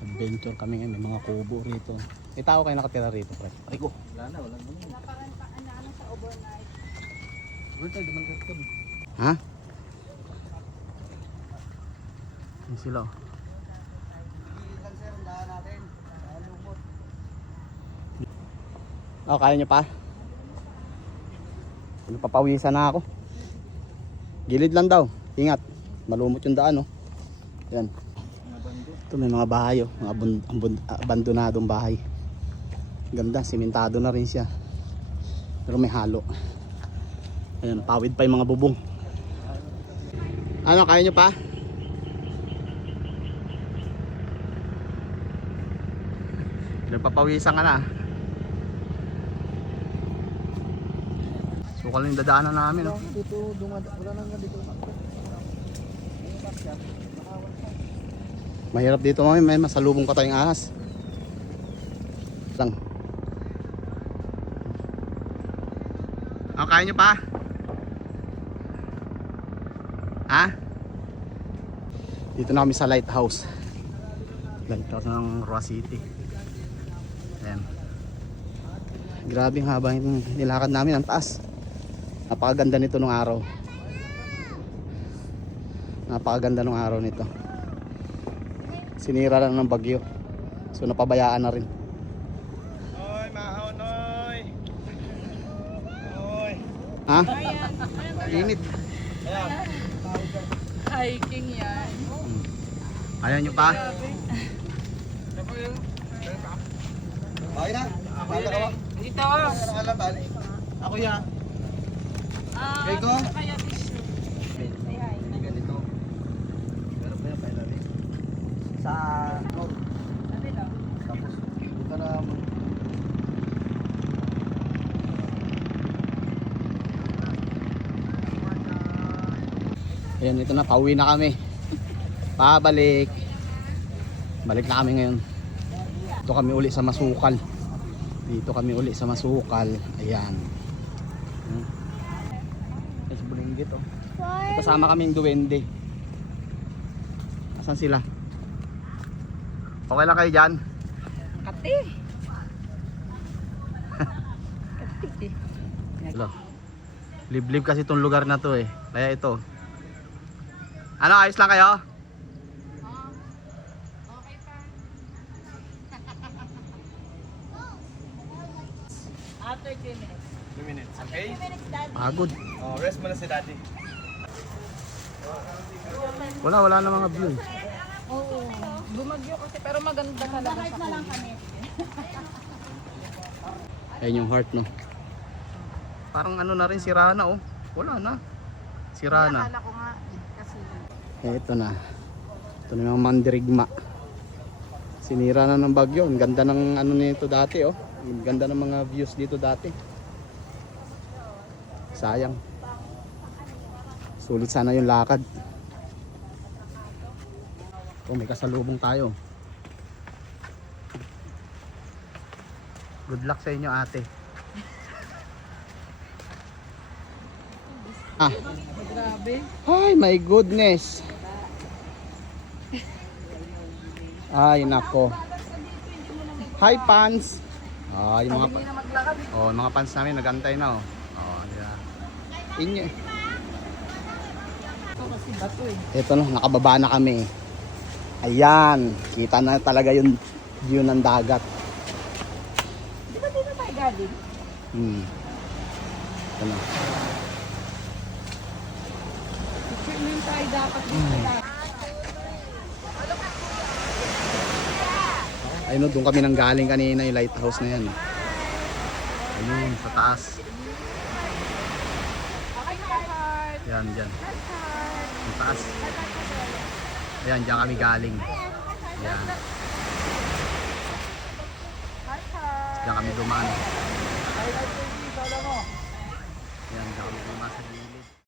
Adventure kami ngayon, may mga kubo rito. May tao kayo nakatira rito, pre. Arigo. Wala na, wala na. Naparaan na ano sa overnight. Wala tayo, duman ka. Ha? Yan sila oh. Oh, kaya nyo pa? Napapawisan na ako. Gilid lang daw. Ingat. Malumot yung daan oh. Yan. Ito may mga bahay oh. Mga abandonadong bahay. Ganda. Simentado na rin siya. Pero may halo. Ayan. Pawid pa yung mga bubong. Ano? Kaya nyo pa? Nagpapawisan ka na. Sukal yung dadaanan namin oh. Dito, wala nang dito. Mahirap dito mami, may masalubong ka tayong ahas. Lang. Kaya nyo pa? Ha? Dito na kami sa lighthouse. Lighthouse ng Roa City. Ayan. Grabe ang haba yung nilakad namin, ang taas. Napakaganda nito nung araw. Napakaganda nung araw nito. Sinira lang ng bagyo. So napabayaan na rin. Oy, mahon, oy. Oy. Ha? Init. Hiking yan. Ayaw nyo pa? Okay na. Dito. Ako yan. Rico? Kaya tissue. Hindi ka dito. Pero pa yan, pala rin. Sa north. Sabi lang. Tapos, punta na mo. Ayan, ito na, pauwi na kami. Pabalik. Balik na kami ngayon. Dito kami uli sa Masukal. Dito kami uli sa Masukal. Ayan. Sa Bulinggit oh. Kasama kaming duwende. Asan sila? Okay lang kayo dyan? Kati. Hello. Liblib kasi itong lugar na to eh. Kaya ito. Ano, ayos lang kayo? Okay pa. After 3 minutes. 2 minutes, okay? 2 minutes, Daddy. Pagod. Oh, rest muna si daddy. Wala na mga view. Oo. Bumagyo kasi pero maganda talaga sa lang kami. Ayun yung heart no. Parang ano na rin, sira na oh. Wala na. Sira na. Akala ko nga kasi Ito na. Ito na yung mandirigma. Sinira na ng bagyo. Ang ganda ng ano nito dati oh. Ang ganda ng mga views dito dati. Sayang. Sulit sana yung lakad. Oh, may kasalubong tayo. Good luck sa inyo, ate. Ah. grabe. Ay, my goodness. Ay, nako. Hi, pants. Ah, yung mga Hindi na maglakad. oh, mga pants namin nagantay na oh. Oh, yeah. Inyo. Ito kasi bato eh. Ito na, nakababa na kami. Ayan, kita na talaga yung view ng dagat. Di ba dito tayo galing? Ito na. Picture mo yung tayo dapat dito dapat. Ayun, doon kami nang galing kanina yung lighthouse na yan. Ayun, sa taas. Okay, heart. Yan, dyan. Sa taas. Ayan, dyan kami galing. Ayan. Dyan kami dumaan. Ayan, dyan kami dumaan sa gilid.